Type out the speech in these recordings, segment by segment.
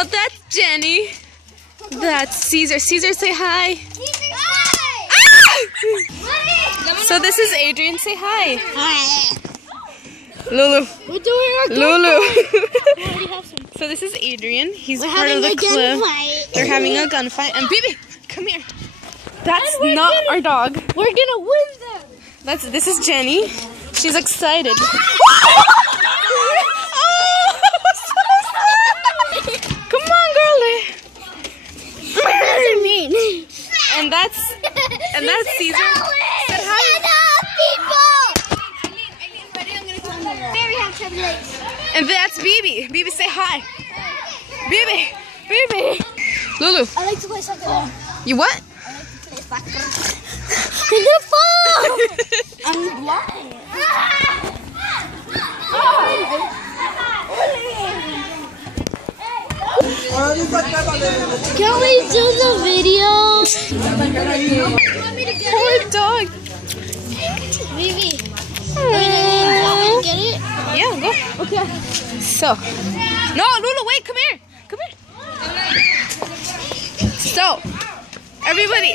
So that's Jenny. That's Caesar. Caesar, say hi. Ah! So this is Adrian. Say hi. Hi. Lulu. We're doing our Lulu. gunfight. So this is Adrian. He's We're part of having the a club. gunfight. They're having a gunfight. And baby, come here. That's not our dog. We're gonna win them. This is Jenny. She's excited. Come on, girlie. What does it mean? And that's Caesar. Said hi. And that's Bibi. Bibi, say hi. Bibi. Bibi. Lulu. I like to play soccer. You what? In the phone! I'm blind. Can we do the video? Poor dog. Vivi. Get it? Yeah, go. Okay. So. No, Lulu, wait, come here. Come here. So, everybody.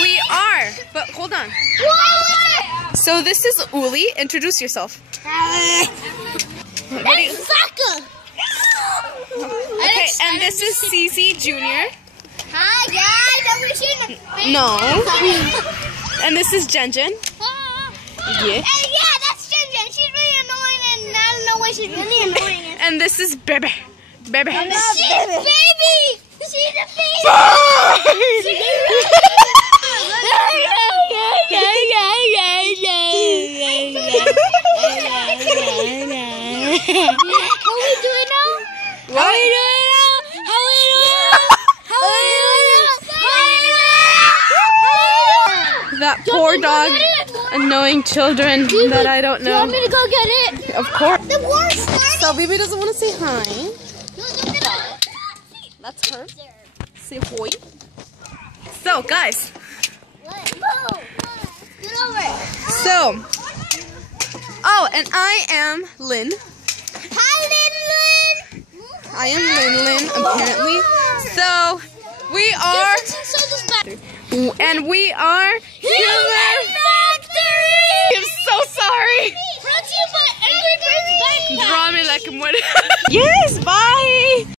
We are, but hold on. So this is Uli. Introduce yourself. Soccer. Okay, and this is Cece Jr. Hi guys, have you seen the face? No. And this is Jen Jen. Yeah. Hey, yeah, that's Jen Jen. She's really annoying, and I don't know why she's really annoying. And this is Bebe. Bebe. She's baby. She's a baby. How we doing now? What? How we doing now? How we doing now? How we doing now? That poor dog annoying children that I don't Do you want know. me to go get it? Of course. The war started. So Bibi doesn't want to say hi. That's her. Say hoi. So guys. Get over. So. Oh, and I am Lynn. Hi, Lynn. I am Lynn, apparently. So, we are, and we are Human Factory. I'm so sorry. Brought to you by Angry Birds Backpack. Draw me like a mud. Yes, bye.